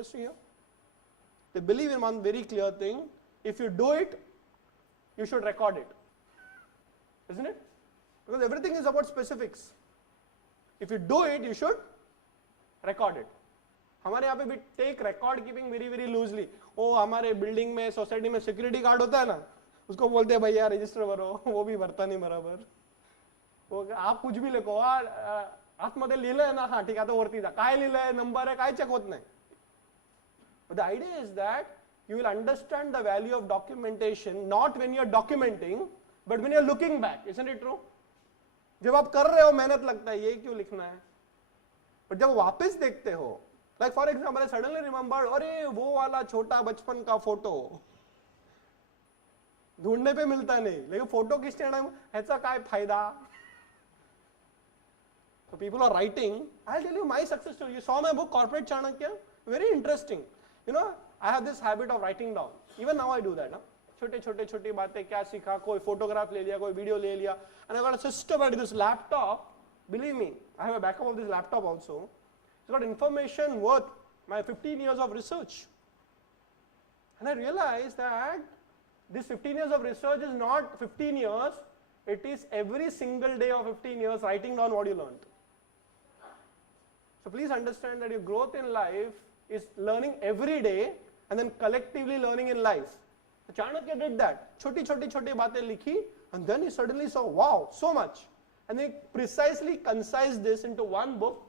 Interesting here. They believe in one very clear thing. If you do it, you should record it. Isn't it? Because everything is about specifics. If you do it, you should record it. हमारे यहाँ पे भी take record keeping very very loosely. ओ हमारे building में society में security guard होता है ना, उसको बोलते हैं भैया रजिस्टर भरो, वो भी भरता नहीं बराबर. वो आप कुछ भी लिखो, आतमध्ये लिहिलंय ना, हा ठीक आहे, आता वरती जा, काय लिहिलंय, नंबर आहे, काय चेक होत नाही. But the idea is that you will understand the value of documentation not when you are documenting, but when you are looking back. Isn't it true? जब आप कर रहे हो मेहनत लगता है ये क्यों लिखना है, but जब वापस देखते हो, like for example I suddenly remembered, अरे वो वाला छोटा बचपन का फोटो ढूंढने पे मिलता नहीं, लेकिन फोटो किसने आना, ह्याचा काय फायदा. So people are writing. I'll tell you my success story. You saw my book Corporate Chanakya, very interesting. You know, I have this habit of writing down. Even now I do that. छोटे बातें क्या सीखा, कोई photograph ले लिया, कोई video ले लिया, and I got a systematic. This laptop, believe me, I have a backup of this laptop also. It's got information worth my 15 years of research. And I realized that this 15 years of research is not 15 years, it is every single day of 15 years writing down what you learned. So please understand that your growth in life is learning every day and then collectively learning in life. So Chanakya did that. Choti baatein likhi, and then he suddenly saw, wow, so much. And he precisely concised this into one book,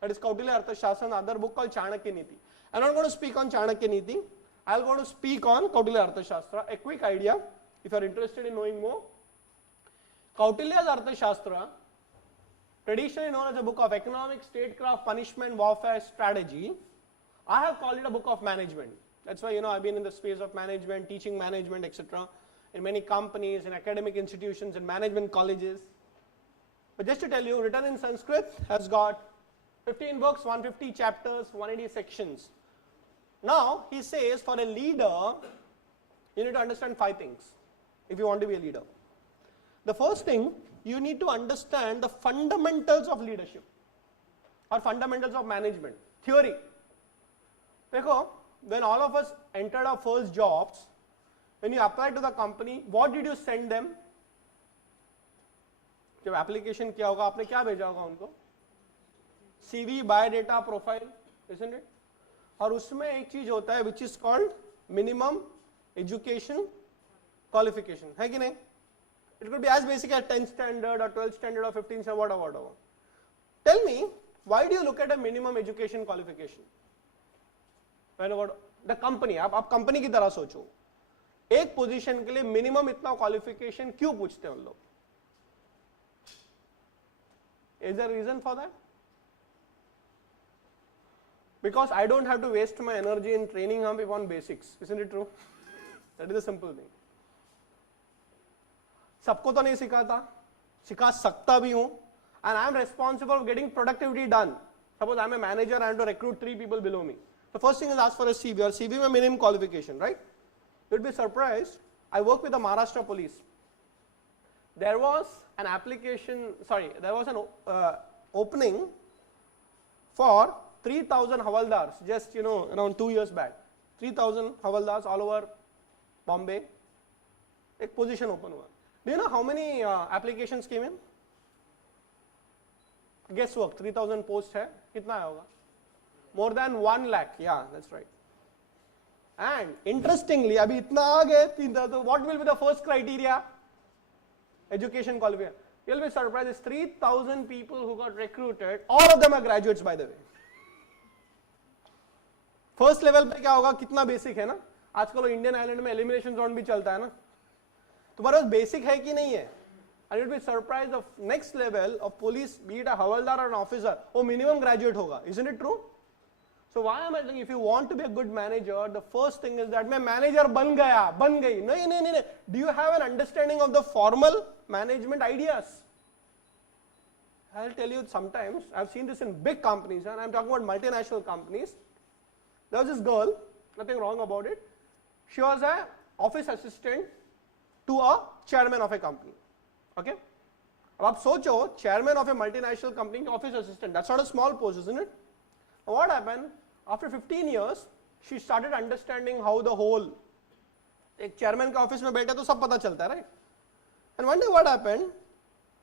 that is Kautilya Arthashastra, and other book called Chanakya Niti. I'm not going to speak on Chanakya Niti. I'm going to speak on Kautilya Arthashastra. A quick idea, if you are interested in knowing more. Kautilya's Arthashastra, traditionally known as a book of economics, statecraft, punishment, warfare, strategy. I have called it a book of management. That's why, I've been in the space of management, teaching management, etc. in many companies, in academic institutions, in management colleges. But just to tell you, written in Sanskrit, has got 15 books, 150 chapters, 180 sections. Now, he says for a leader, you need to understand 5 things if you want to be a leader. The first thing, you need to understand the fundamentals of leadership or fundamentals of management, theory. Dekho, when all of us entered our first jobs, when you applied to the company, what did you send them? जब application किया होगा, आपने क्या भेजा होगा उनको? CV, biodata, profile, isn't it? और उसमें एक चीज होता है which is called minimum education qualification, है कि नहीं? It could be as basic as 10th standard or 12th standard or 15th standard, whatever. Tell me, why do you look at a minimum education qualification? Whenever the company, आप company की तरह सोचो, एक position के लिए minimum इतना qualification क्यों पूछते हैं उन लोग? Is there a reason for that? Because I don't have to waste my energy in training him on basics, isn't it true? That is a simple thing. सबको तो नहीं सिखाता, सिखा सकता भी हूं, and I am responsible for getting productivity done. Suppose I am a manager and I have to recruit 3 people below me. The first thing is ask for a CV, or CV में minimum qualification, right? You'd be surprised. I work with the Maharashtra police. There was an application, there was an opening for 3,000 Havaldars, just around 2 years back. 3,000 Havaldars all over Bombay. एक position open हुआ. Do you know how many applications came in? Guesswork. 3,000 posts है. कितना आया होगा? More than 1 lakh. Yeah, that's right. And interestingly, अभी इतना आ गए. What will be the first criteria? Education qualification. You'll be surprised. It's 3,000 people who got recruited. All of them are graduates, by the way. First level पे क्या होगा? कितना basic है ना? आजकल इंडियन आइलैंड में elimination zone भी चलता है ना? तुम्हारे पास बेसिक है कि नहीं है? And you'll be surprised of next level of police, be it a havaldar or an officer, वो minimum graduate होगा. Isn't it true? So why am I saying if you want to be a good manager, the first thing is that मैं manager बन गया, बन गई. नहीं. Do you have an understanding of the formal management ideas? I'll tell you sometimes, I've seen this in big companies, and I'm talking about multinational companies. There was this girl, nothing wrong about it. She was an office assistant to a chairman of a company. Okay? अब आप सोचो, chairman of a multinational company, office assistant, that's not a small post, isn't it? What happened? After 15 years, she started understanding how the whole, एक chairman का office में बैठे तो सब पता चलता है, right? And one day what happened?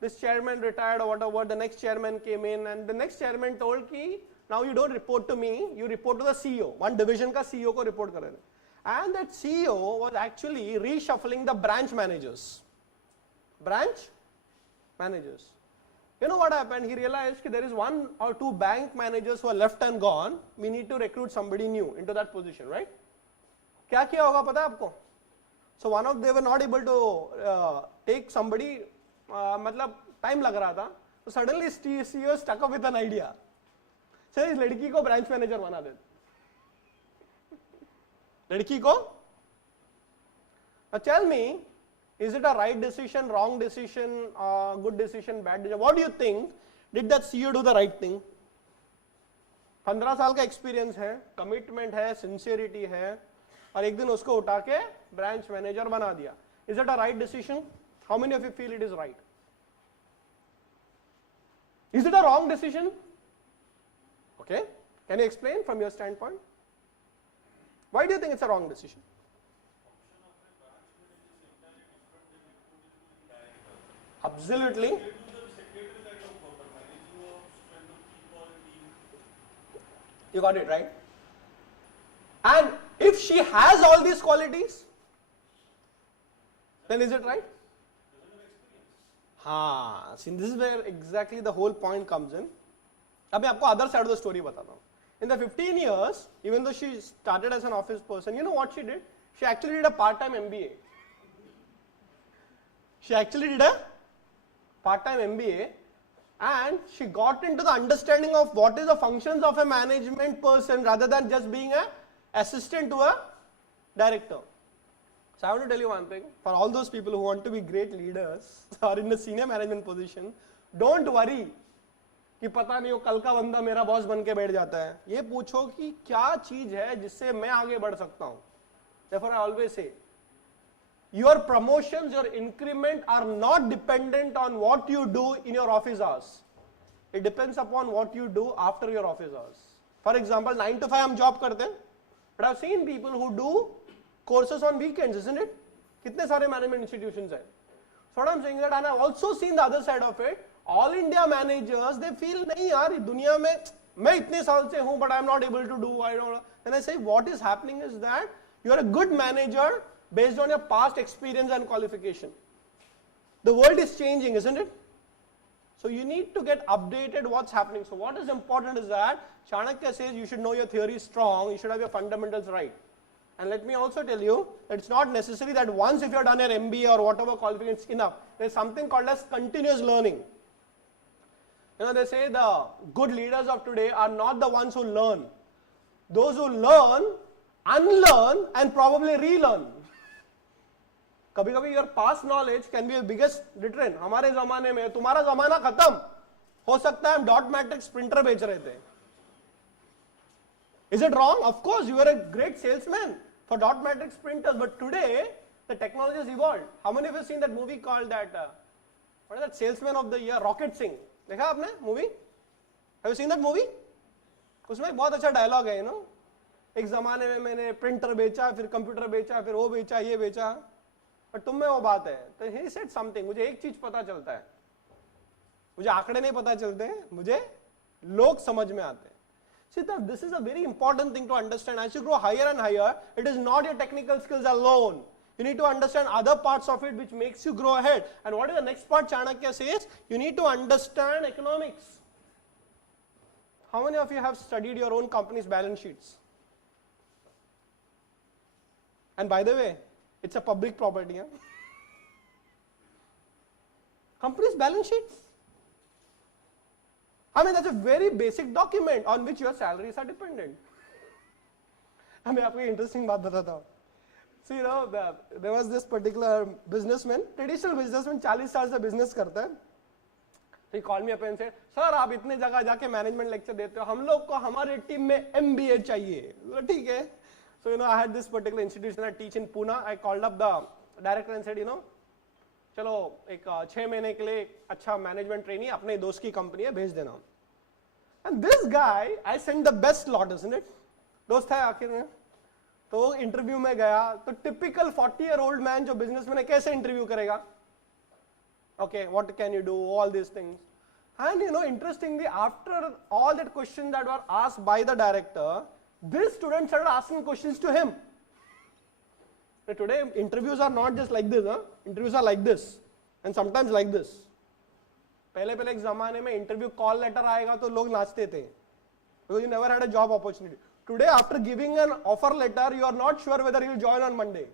This chairman retired or whatever, the next chairman came in and the next chairman told कि now you don't report to me, you report to the CEO. One division का CEO को report कर रहे थे. And that CEO was actually reshuffling the branch managers. Branch managers. You know what happened? He realized that there is 1 or 2 bank managers who are left and gone. We need to recruit somebody new into that position, right? क्या किया होगा पता है आपको? So one of they were not able to take somebody. मतलब time लग रहा था. So suddenly CEO stuck up with an idea. So इस लड़की को branch manager बना दे. लड़की को. Now tell me. Is it a right decision, wrong decision, good decision, bad decision? What do you think? Did that CEO do the right thing? 15 साल का experience है, commitment है, sincerity है, और एक दिन उसको उठा के branch manager बना दिया. Is it a right decision? How many of you feel it is right? Is it a wrong decision? Okay. Can you explain from your standpoint? Why do you think it's a wrong decision? Absolutely. You got it right. And if she has all these qualities, then is it right? हाँ, see, this is where exactly the whole point comes in. अब मैं आपको other side of the story बताता हूँ. In the 15 years, even though she started as an office person, you know what she did? She actually did a part-time MBA. She actually did a part-time MBA, and she got into the understanding of what is the functions of a management person rather than just being an assistant to a director. So I want to tell you one thing, for all those people who want to be great leaders or in a senior management position, don't worry कि पता नहीं हो कल का बंदा मेरा boss बन के बैठ जाता है. ये पूछो कि क्या चीज है जिससे मैं आगे बढ़ सकता हूँ. Therefore I always say, your promotions, your increment are not dependent on what you do in your office hours. It depends upon what you do after your office hours. For example, 9 to 5 हम job करते हैं, but I've seen people who do courses on weekends, isn't it? कितने सारे management institutions हैं. So what I'm saying that, and I've also seen the other side of it. All India managers, they feel नहीं यार दुनिया में मैं इतने साल से हूँ, but I'm not able to do. I don't. Then I say, what is happening is that you are a good manager based on your past experience and qualification. The world is changing, isn't it? So you need to get updated what's happening. So what is important is that Chanakya says you should know your theory strong, you should have your fundamentals right. And let me also tell you that it's not necessary that once if you have done your MBA or whatever qualification, it's enough. There's something called as continuous learning. You know, they say the good leaders of today are not the ones who learn. Those who learn, unlearn and probably relearn. कभी कभी your past knowledge can be a biggest deterrent. हमारे जमाने में तुम्हारा जमाना खत्म हो सकता है हम डॉट मैट्रिक्स प्रिंटर बेच रहे थे. Is it wrong? Of course, you were a great salesman for dot matrix printers, but today the technology has evolved. How many of you have seen that movie called that? What is that salesman of the year? Rocket Singh. देखा आपने movie? Have you seen that movie? उसमें एक बहुत अच्छा dialogue है, you know. एक जमाने में मैंने प्रिंटर बेचा, फिर कंप्यूटर बेचा, फिर वो बेचा, ये बेचा. पर तुम में वो बात है. तो he said something. मुझे एक चीज पता चलता है. मुझे आंकड़े नहीं पता चलते, मुझे लोग समझ में आते हैं. See, this is a very important thing to understand. As you grow higher and higher, it is not your technical skills alone. You need to understand other parts of it which makes you grow ahead. And what is the next part Chanakya says? You need to understand economics. How many of you have studied your own company's balance sheets? And by the way, it's a public property. Huh? Company's balance sheets. I mean, that's a very basic document on which your salaries are dependent. मैं आपको interesting बात बताता हूँ. So you know, there was this particular businessman, traditional businessman, 40 साल से business करता है. So he called me up and said, "Sir, आप इतने जगह जाके management lecture देते हो, हम लोग को हमारे team में MBA चाहिए." ठीक है. So you know, I had this particular institution I teach in Pune. I called up the director and said, you know, चलो एक 6 महीने के लिए अच्छा मैनेजमेंट ट्रेनी अपने दोस्त की कंपनी है भेज देना. And this guy, I sent the best lot, isn't it? दोस्त है आखिर में। तो वो इंटरव्यू में गया, तो टिपिकल 40-year-old मैन जो बिजनेसमैन है कैसे इंटरव्यू करेगा? Okay, what can you do? All these things. And you know, interestingly, after all that questions that were asked by the director, this student started asking questions to him. So today, interviews are not just like this, huh? Interviews are like this, and sometimes like this. पहले एक ज़माने में interview call letter आएगा तो लोग नाचते थे, because you never had a job opportunity. Today, after giving an offer letter, you are not sure whether you will join on Monday.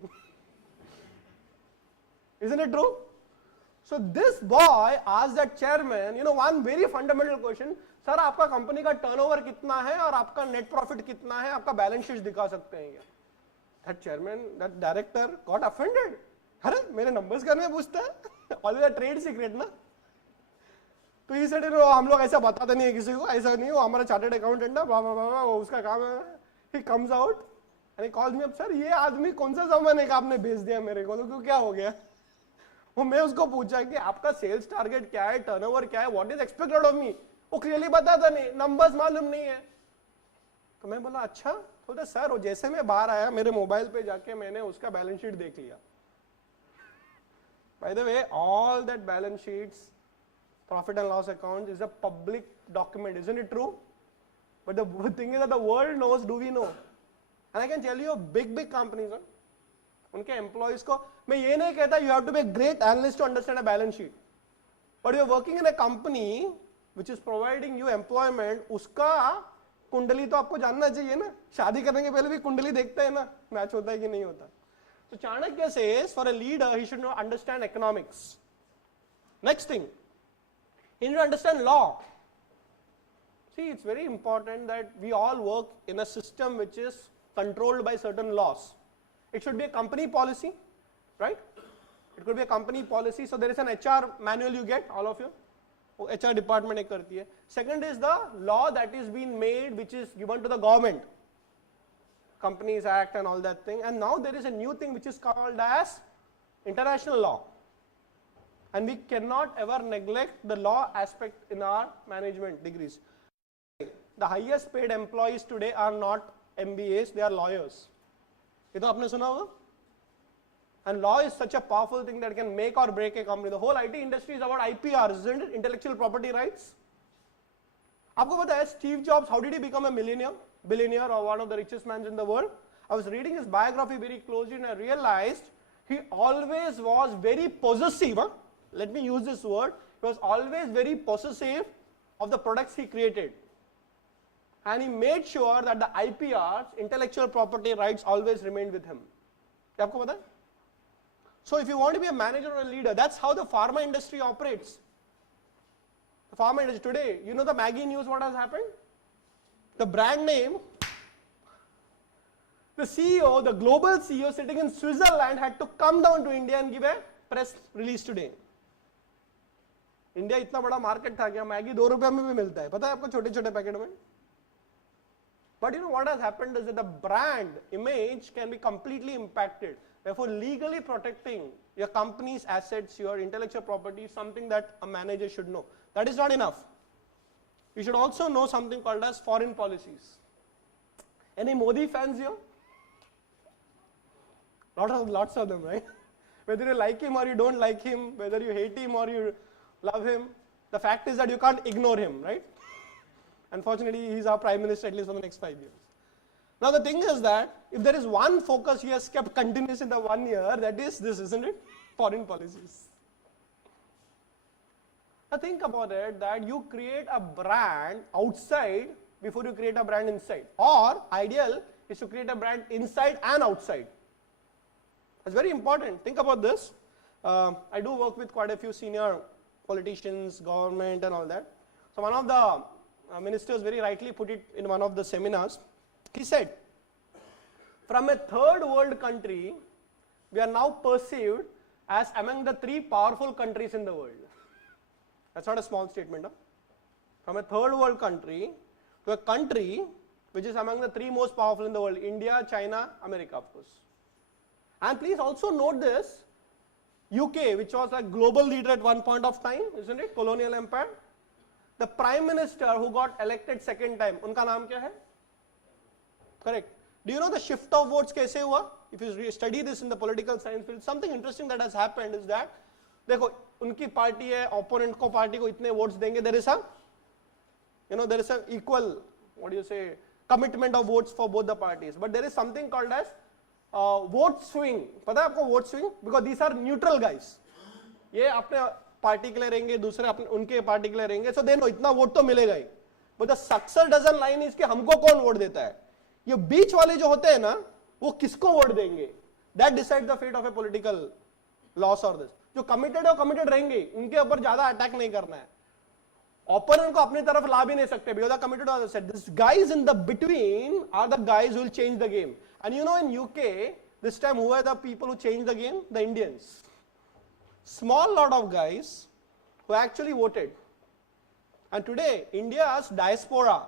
Isn't it true? So this boy asked that chairman, you know, one very fundamental question. Sir आपका company का turnover कितना है और आपका net profit कितना है, आपका balance sheet दिखा सकते हैं क्या? That chairman, that director got offended. अरे मेरे नंबर्स करने पूछता है, ऑलवेज ट्रेड सीक्रेट ना. तो ये सेड हम लोग ऐसा बताते नहीं है किसी को, ऐसा नहीं हो, हमारा चार्टर्ड अकाउंटेंट ना वो उसका काम है. He comes out and he calls me up, sir ये आदमी कौन सा जमाने का आपने भेज दिया मेरे को, तो क्यों क्या हो गया? वो मैं उसको पूछा कि आपका सेल्स टारगेट क्या है, टर्नओवर क्या है, what is expected of me, वो क्लियरली बताता नहीं, नंबर्स मालूम नहीं है. तो मैं बोला अच्छा, तो सर वो जैसे मैं बाहर आया मेरे मोबाइल पे जाके मैंने उसका बैलेंस शीट देख लिया. By the way all that balance sheets, profit and loss account is a public document, isn't it true? But the thing is that the world knows, do we know? And I can tell you big companies, उनके employees को मैं ये नहीं कहता you have to be a great analyst to understand a balance sheet, but you are working in a company which is providing you employment, उसका कुंडली तो आपको जानना चाहिए ना. शादी करने के पहले भी कुंडली देखते हैं ना, मैच होता है कि नहीं होता. तो Chanakya says for a leader he should understand economics. Next thing, he need to understand law. See, it's very important that we all work in a system which is controlled by certain laws. It should be a company policy, right? It could be a company policy. So there is an HR manual you get, all of you. HR department ek karti hai. Second is the law that is being made, which is given to the government, Companies Act and all that thing. And now there is a new thing which is called as international law. And we cannot ever neglect the law aspect in our management degrees. The highest paid employees today are not MBAs, they are lawyers. ये तो आपने सुना होगा. And law is such a powerful thing that can make or break a company. The whole IT industry is about IPR, isn't it? Intellectual property rights. आपको पता है Steve Jobs, how did he become a billionaire or one of the richest men in the world? I was reading his biography very closely and I realized he always was very possessive. Let me use this word. He was always very possessive of the products he created. And he made sure that the IPRs, intellectual property rights, always remained with him. आपको पता है? So if you want to be a manager or a leader, that's how the pharma industry operates. The pharma industry today, you know the Maggie news, what has happened? The brand name, the CEO, the global CEO sitting in Switzerland had to come down to India and give a press release today. India इतना बड़ा market था क्या, Maggi 2 रुपए में भी मिलता है, पता है आपको, छोटे छोटे पैकेट में. But you know what has happened is that the brand image can be completely impacted. Therefore, legally protecting your company's assets, your intellectual property is something that a manager should know. That is not enough. You should also know something called as foreign policies. Any Modi fans here? Lots of them, right? Whether you like him or you don't like him, whether you hate him or you love him, the fact is that you can't ignore him, right? Unfortunately, he's our prime minister at least for the next 5 years. Now the thing is that if there is one focus he has kept continuous in the 1 year, that is this, isn't it? Foreign policies. Now think about it, that you create a brand outside before you create a brand inside. Or ideal is to create a brand inside and outside. That's very important. Think about this. I do work with quite a few senior politicians, government and all that. So one of the ministers very rightly put it in one of the seminars. He said, from a third world country, we are now perceived as among the 3 powerful countries in the world. That's not a small statement. Huh? From a third world country to a country which is among the 3 most powerful in the world, India, China, America, of course. And please also note this, UK, which was a global leader at one point of time, isn't it? Colonial empire. The prime minister who got elected second time, unka naam kya hai? Correct. Do you know the shift of votes कैसे हुआ? If you study this in the political science field, something interesting that has happened is that, देखो उनकी party है, opponent को party को इतने votes देंगे, there is a, there is a equal, what do you say, commitment of votes for both the parties. But there is something called as vote swing. पता है आपको vote swing? Because these are neutral guys. ये अपने party के लिए रहेंगे, दूसरे अपने उनके पार्टी के लिए रहेंगे, so they know इतना वोट तो मिलेगा ही. But the success doesn't lie is कि हमको कौन वोट देता है. ये बीच वाले जो होते हैं ना, वो किसको वोट देंगे? That decides the fate of a political loss or this. जो committed है वो committed रहेंगे, उनके ऊपर ज्यादा अटैक नहीं करना है. Opponent को अपनी तरफ ला भी नहीं सकते because the committed are said. These guys in the between are the guys who will change the game. And you know in UK this time who are the people who change the game? The Indians. Small lot of guys who actually voted. And today India's diaspora,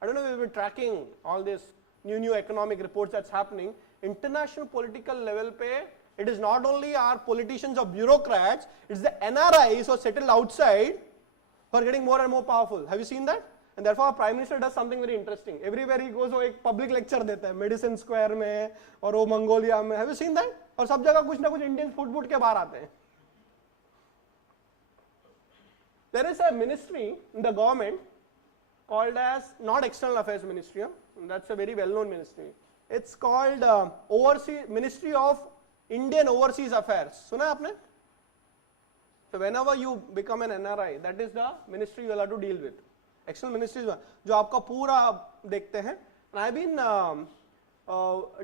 I don't know if you've been tracking all this new economic reports that's happening. International political level pe, it is not only our politicians or bureaucrats, it's the NRIs who are settled outside who are getting more and more powerful. Have you seen that? And therefore our Prime Minister does something very interesting. Everywhere he goes वो एक public lecture देता है, Madison Square में और वो Mongolia में. Have you seen that? और सब जगह कुछ ना कुछ Indians फुट के बाहर आते हैं. There is a ministry in the government called as, not External Affairs Ministry, that's a very well-known ministry. It's called Ministry of Indian Overseas Affairs. सुना है आपने? So whenever you become an NRI, that is the ministry you will have to deal with. External ministries जो आपका पूरा देखते हैं. And I've been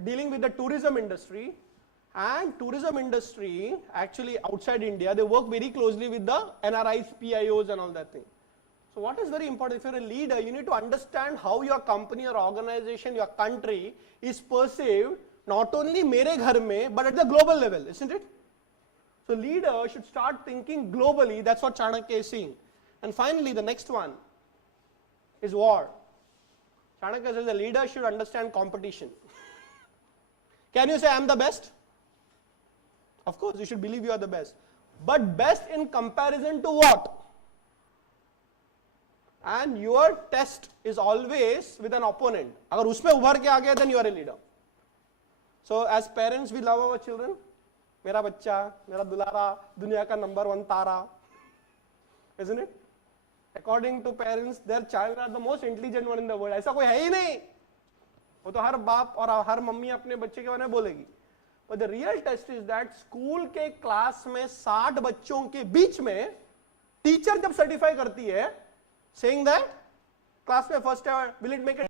dealing with the tourism industry, and tourism industry actually outside India, they work very closely with the NRIs, PIOs and all that thing. So what is very important, if you're a leader, you need to understand how your company or organization, your country is perceived not only मेरे घर में, but at the global level, isn't it? So leaders should start thinking globally. That's what Chanakya is saying. And finally, the next one is war. Chanakya says the leader should understand competition. Can you say I'm the best? Of course, you should believe you are the best. But best in comparison to what? And your test is always with an opponent. अगर उसमें उभर के आ गए, then you are a leader. So as parents, we love our children. मेरा बच्चा, मेरा दुलारा, दुनिया का number 1 Tara, isn't it? According to parents, their child are the most intelligent one in the world. ऐसा कोई है ही नहीं. वो तो हर बाप और हर मम्मी अपने बच्चे के बारे में बोलेगी. But the real test is that school के क्लास में 60 बच्चों के बीच में टीचर जब सर्टिफाई करती है, saying that class में first will it make a